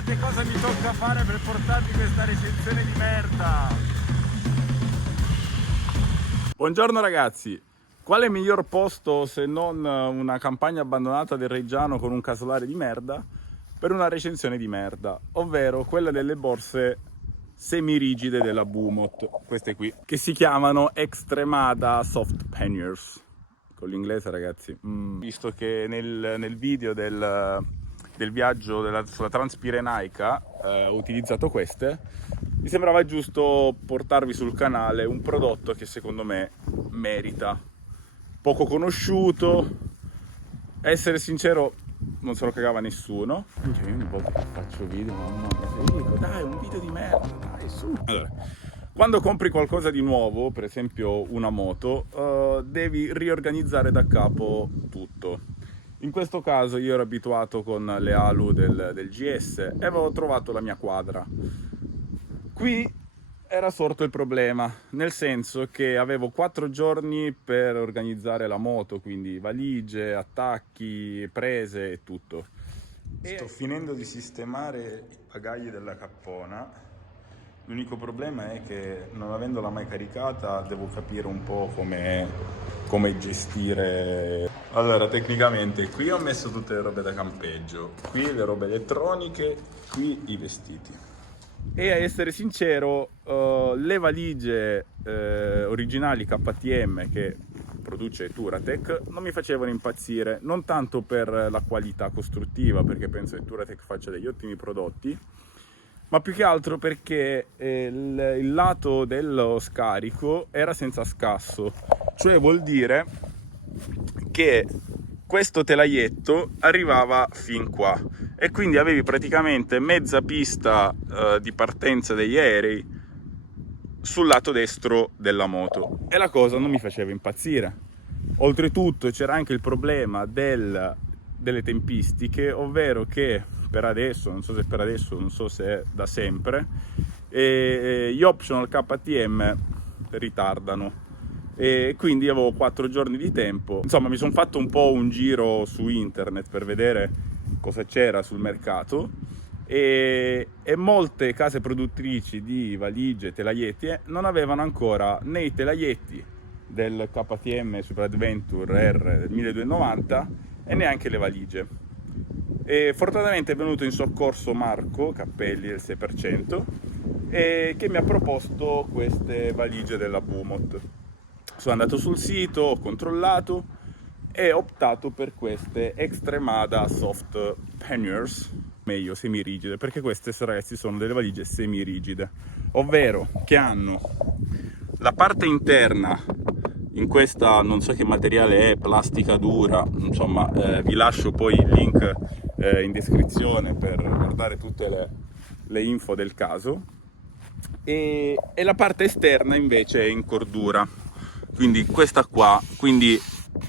guardate cosa mi tocca fare per portarvi questa recensione di merda. Buongiorno ragazzi, quale miglior posto se non una campagna abbandonata del Reggiano con un casolare di merda per una recensione di merda, ovvero quella delle borse semirigide della Bumot, queste qui, che si chiamano Extremada Soft Panniers. Con l'inglese ragazzi, visto che nel video del viaggio sulla Transpirenaica ho utilizzato queste, mi sembrava giusto portarvi sul canale un prodotto che secondo me merita. Poco conosciuto, essere sincero non se lo cagava nessuno. Anche io ogni volta che faccio video, mamma mia, dico dai, un video di merda, dai su. Allora, quando compri qualcosa di nuovo, per esempio una moto, devi riorganizzare da capo tutto. In questo caso io ero abituato con le Alu del GS e avevo trovato la mia quadra. Qui era sorto il problema, nel senso che avevo 4 giorni per organizzare la moto, quindi valigie, attacchi, prese e tutto. Sto finendo di sistemare i bagagli della cappona. L'unico problema è che non avendola mai caricata devo capire un po' come gestire. Allora, tecnicamente qui ho messo tutte le robe da campeggio, qui le robe elettroniche, qui i vestiti. E a essere sincero, le valigie originali KTM che produce Touratech non mi facevano impazzire, non tanto per la qualità costruttiva, perché penso che Touratech faccia degli ottimi prodotti, ma più che altro perché il lato dello scarico era senza scasso, cioè vuol dire che questo telaietto arrivava fin qua e quindi avevi praticamente mezza pista di partenza degli aerei sul lato destro della moto e la cosa non mi faceva impazzire. Oltretutto c'era anche il problema delle tempistiche, ovvero che per adesso, non so se per adesso, non so se è da sempre, gli optional KTM ritardano e quindi avevo 4 giorni di tempo. Insomma, mi sono fatto un po' un giro su internet per vedere cosa c'era sul mercato e molte case produttrici di valigie e telaietti non avevano ancora né i telaietti del KTM Super Adventure R del 1290 e neanche le valigie. E fortunatamente è venuto in soccorso Marco Cappelli del 6% che mi ha proposto queste valigie della Bumot. Sono andato sul sito, ho controllato e ho optato per queste Extremada Soft Panniers, meglio semirigide, perché queste ragazzi sono delle valigie semirigide, ovvero che hanno la parte interna in questa, non so che materiale è, plastica dura, insomma vi lascio poi il link in descrizione per guardare tutte le info del caso, e la parte esterna invece è in cordura, quindi questa qua, quindi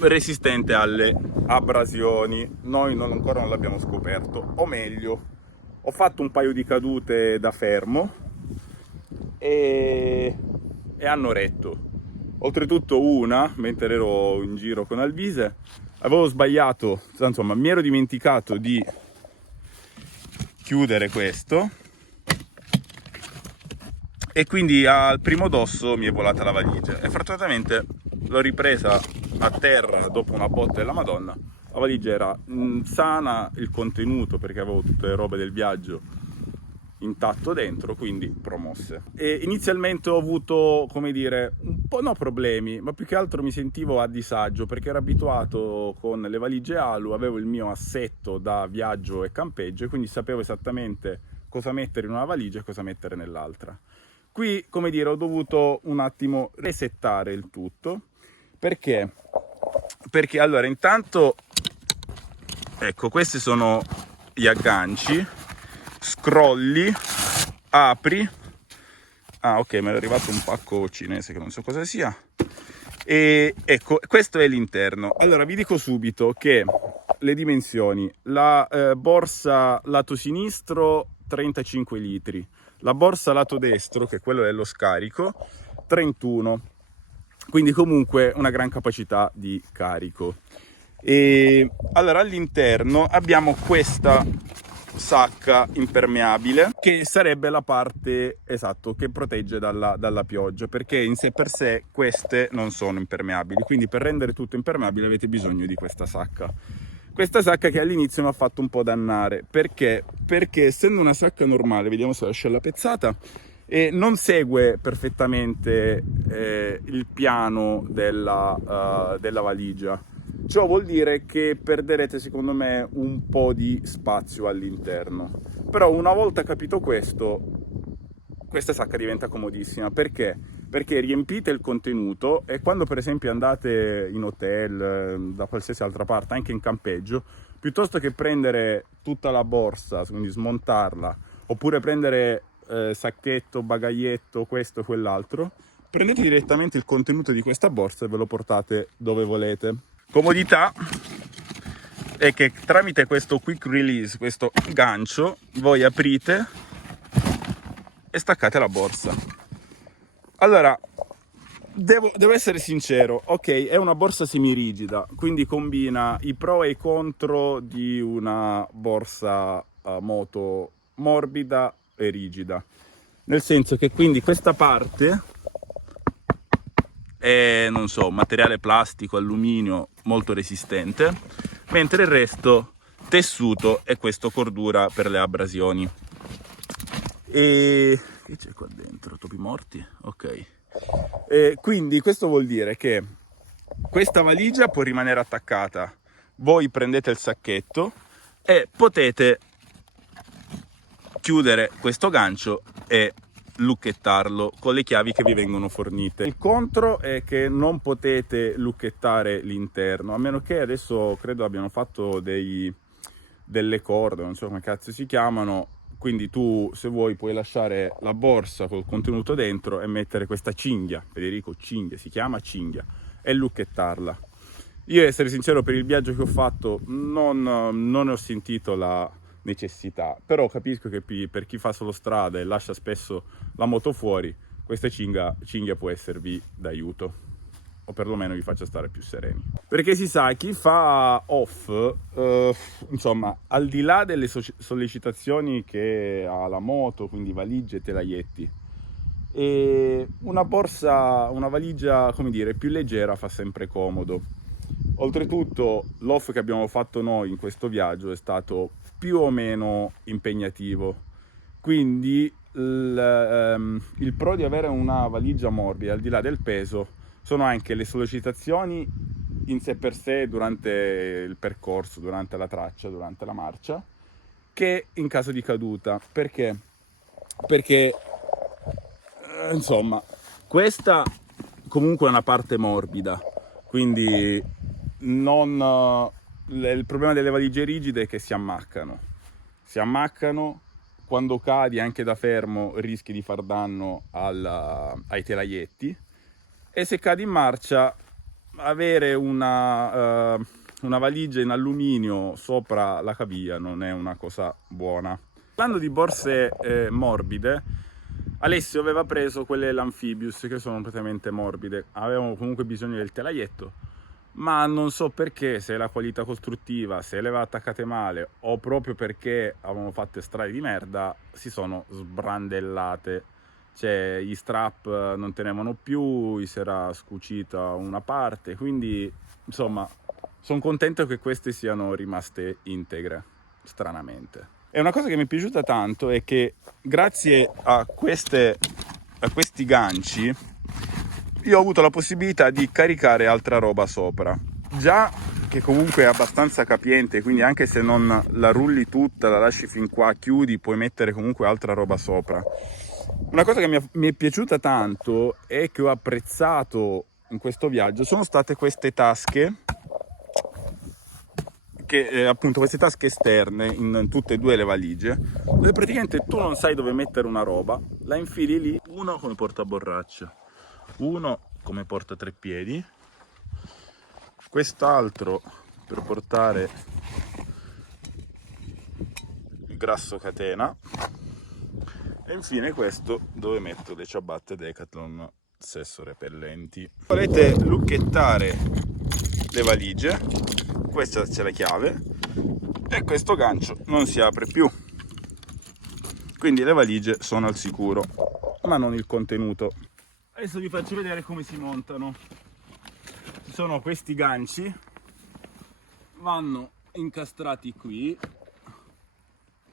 resistente alle abrasioni. Noi ancora non l'abbiamo scoperto, o meglio ho fatto un paio di cadute da fermo e hanno retto. Oltretutto una, mentre ero in giro con Alvise, avevo sbagliato, insomma mi ero dimenticato di chiudere questo e quindi al primo dosso mi è volata la valigia e fortunatamente l'ho ripresa a terra dopo una botta della Madonna. La valigia era sana, il contenuto, perché avevo tutte le robe del viaggio intatto dentro, quindi promosse. E inizialmente ho avuto, come dire, un po' no problemi, ma più che altro mi sentivo a disagio perché ero abituato con le valigie Alu, avevo il mio assetto da viaggio e campeggio e quindi sapevo esattamente cosa mettere in una valigia e cosa mettere nell'altra. Qui, come dire, ho dovuto un attimo resettare il tutto. Perché? Perché allora, intanto, ecco, questi sono gli agganci, scrolli, apri. Ah, ok, mi è arrivato un pacco cinese che non so cosa sia. E ecco, questo è l'interno. Allora, vi dico subito che le dimensioni, la borsa lato sinistro 35 litri, la borsa lato destro, che è quello dello scarico, 31, quindi comunque una gran capacità di carico. E allora all'interno abbiamo questa sacca impermeabile, che sarebbe la parte, esatto, che protegge dalla pioggia, perché in sé per sé queste non sono impermeabili, quindi per rendere tutto impermeabile avete bisogno di questa sacca. Questa sacca che all'inizio mi ha fatto un po' dannare, perché essendo una sacca normale, vediamo se lascia la pezzata, e non segue perfettamente il piano della valigia. Ciò vuol dire che perderete secondo me un po' di spazio all'interno. Però una volta capito questo, questa sacca diventa comodissima. Perché? Perché riempite il contenuto e quando per esempio andate in hotel, da qualsiasi altra parte, anche in campeggio, piuttosto che prendere tutta la borsa, quindi smontarla, oppure prendere sacchetto, bagaglietto, questo o quell'altro, prendete direttamente il contenuto di questa borsa e ve lo portate dove volete. Comodità è che tramite questo quick release, questo gancio, voi aprite e staccate la borsa. Allora, devo essere sincero, ok, è una borsa semirigida, quindi combina i pro e i contro di una borsa moto morbida e rigida. Nel senso che quindi questa parte è, non so, materiale plastico, alluminio molto resistente, mentre il resto tessuto e questo cordura per le abrasioni. E che c'è qua dentro? Topi morti? Ok. E quindi questo vuol dire che questa valigia può rimanere attaccata, voi prendete il sacchetto e potete chiudere questo gancio e lucchettarlo con le chiavi che vi vengono fornite. Il contro è che non potete lucchettare l'interno, a meno che adesso credo abbiano fatto delle corde, non so come cazzo si chiamano, quindi tu se vuoi puoi lasciare la borsa col contenuto dentro e mettere questa cinghia, Federico, cinghia, si chiama cinghia, e lucchettarla. Io, essere sincero, per il viaggio che ho fatto non ne ho sentito la necessità, però capisco che per chi fa solo strada e lascia spesso la moto fuori, questa cinghia può esservi d'aiuto, o perlomeno vi faccia stare più sereni. Perché si sa, chi fa off, insomma, al di là delle sollecitazioni che ha la moto, quindi valigie e telaietti, e una valigia, come dire, più leggera fa sempre comodo. Oltretutto l'off che abbiamo fatto noi in questo viaggio è stato più o meno impegnativo, quindi il pro di avere una valigia morbida, al di là del peso, sono anche le sollecitazioni in sé per sé durante il percorso, durante la traccia, durante la marcia, che in caso di caduta. Perché? Perché insomma, questa comunque è una parte morbida, quindi il problema delle valigie rigide è che si ammaccano, quando cadi anche da fermo rischi di far danno ai telaietti, e se cadi in marcia avere una valigia in alluminio sopra la caviglia non è una cosa buona. Parlando di borse morbide, Alessio aveva preso quelle l'Amphibious, che sono completamente morbide, avevamo comunque bisogno del telaietto, ma non so perché, se è la qualità costruttiva, se le aveva attaccate male o proprio perché avevamo fatto strade di merda, si sono sbrandellate, cioè gli strap non tenevano più, gli si era scucita una parte, quindi insomma sono contento che queste siano rimaste integre, stranamente. E una cosa che mi è piaciuta tanto è che grazie a questi ganci io ho avuto la possibilità di caricare altra roba sopra, già che comunque è abbastanza capiente, quindi anche se non la rulli tutta, la lasci fin qua, chiudi, puoi mettere comunque altra roba sopra. Una cosa che mi è piaciuta tanto e che ho apprezzato in questo viaggio sono state queste tasche, appunto queste tasche esterne in tutte e due le valigie, dove praticamente tu non sai dove mettere una roba, la infili lì, uno come portaborraccia, uno come porta tre piedi, quest'altro per portare il grasso catena, e infine questo dove metto le ciabatte Decathlon sesso repellenti. Volete lucchettare le valigie, questa c'è la chiave, e questo gancio non si apre più. Quindi le valigie sono al sicuro, ma non il contenuto. Adesso vi faccio vedere come si montano. Ci sono questi ganci, vanno incastrati qui.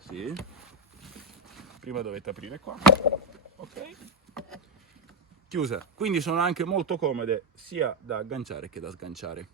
Sì. Prima dovete aprire qua. Ok. Chiusa. Quindi sono anche molto comode sia da agganciare che da sganciare.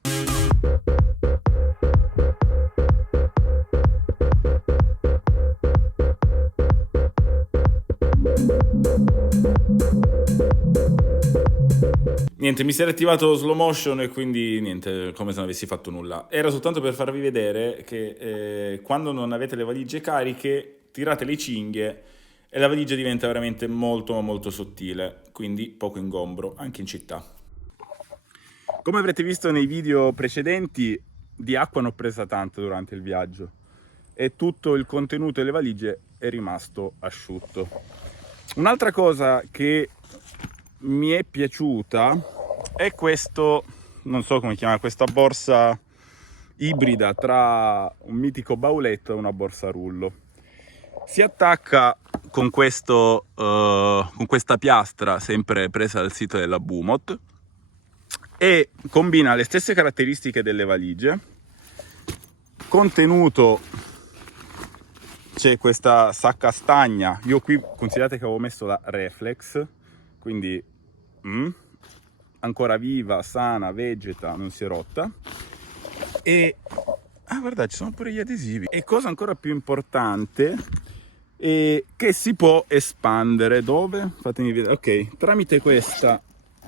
Niente, mi si era attivato lo slow motion e quindi niente, come se non avessi fatto nulla. Era soltanto per farvi vedere che quando non avete le valigie cariche, tirate le cinghie e la valigia diventa veramente molto molto sottile, quindi poco ingombro, anche in città. Come avrete visto nei video precedenti, di acqua ne ho presa tanta durante il viaggio e tutto il contenuto delle valigie è rimasto asciutto. Un'altra cosa che mi è piaciuta è questo, non so come chiamare, questa borsa ibrida tra un mitico bauletto e una borsa a rullo. Si attacca con questo, con questa piastra sempre presa dal sito della Bumot e combina le stesse caratteristiche delle valigie. Contenuto, c'è questa sacca stagna, io qui considerate che avevo messo la Reflex, quindi ancora viva, sana, vegeta, non si è rotta. E guarda, ci sono pure gli adesivi. E cosa ancora più importante è che si può espandere. Dove? Fatemi vedere. Ok, tramite questa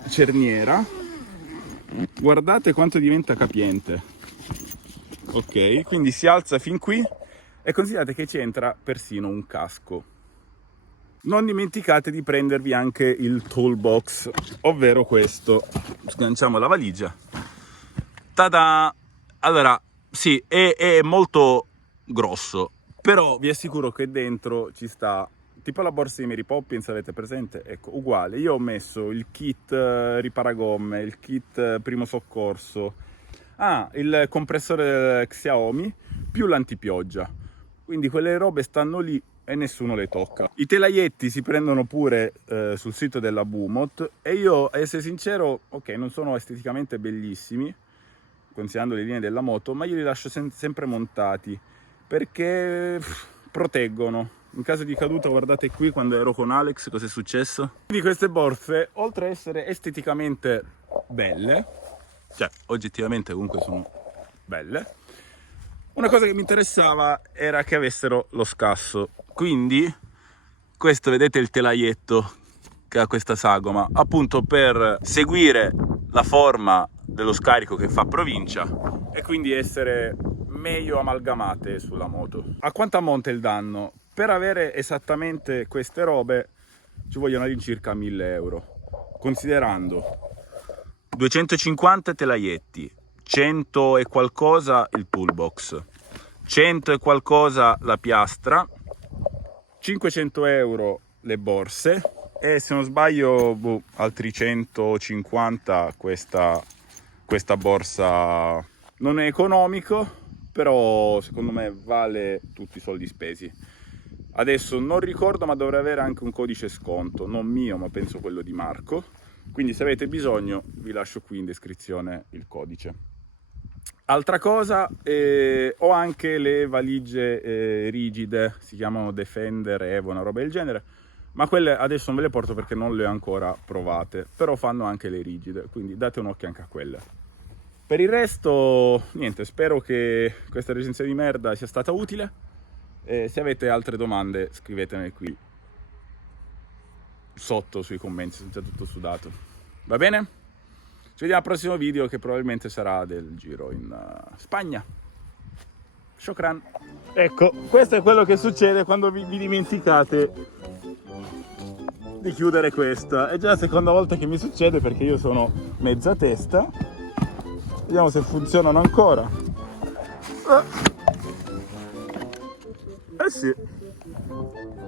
cerniera, guardate quanto diventa capiente. Ok, quindi si alza fin qui e considerate che ci entra persino un casco. Non dimenticate di prendervi anche il toolbox, ovvero questo. Sganciamo la valigia. Tada! Allora, sì, è molto grosso, però vi assicuro che dentro ci sta, tipo la borsa di Mary Poppins, avete presente? Ecco, uguale. Io ho messo il kit riparagomme, il kit primo soccorso, il compressore Xiaomi, più l'antipioggia. Quindi quelle robe stanno lì e nessuno le tocca. I telaietti si prendono pure sul sito della Bumot e io, a essere sincero, ok, non sono esteticamente bellissimi considerando le linee della moto, ma io li lascio sempre montati perché proteggono. In caso di caduta, guardate qui quando ero con Alex cosa è successo. Quindi queste borse, oltre a essere esteticamente belle, cioè oggettivamente comunque sono belle, una cosa che mi interessava era che avessero lo scasso. Quindi questo, vedete il telaietto che ha questa sagoma, appunto per seguire la forma dello scarico che fa provincia e quindi essere meglio amalgamate sulla moto. A quanto ammonta il danno? Per avere esattamente queste robe ci vogliono all'incirca 1000 euro, considerando 250 telaietti, 100 e qualcosa il toolbox, 100 e qualcosa la piastra, 500 euro le borse e se non sbaglio altri 150 questa borsa. Non è economico, però secondo me vale tutti i soldi spesi. Adesso non ricordo, ma dovrei avere anche un codice sconto, non mio ma penso quello di Marco, quindi se avete bisogno vi lascio qui in descrizione il codice. Altra cosa, ho anche le valigie rigide, si chiamano Defender, Evo, una roba del genere, ma quelle adesso non ve le porto perché non le ho ancora provate, però fanno anche le rigide, quindi date un occhio anche a quelle. Per il resto, niente, spero che questa recensione di merda sia stata utile, se avete altre domande scrivetemele qui sotto sui commenti, sono già tutto sudato. Va bene? Ci vediamo al prossimo video che probabilmente sarà del giro in Spagna. Shukran. Ecco, questo è quello che succede quando vi dimenticate di chiudere questa. È già la seconda volta che mi succede perché io sono mezza testa. Vediamo se funzionano ancora. Eh sì.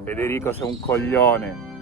Federico sei un coglione.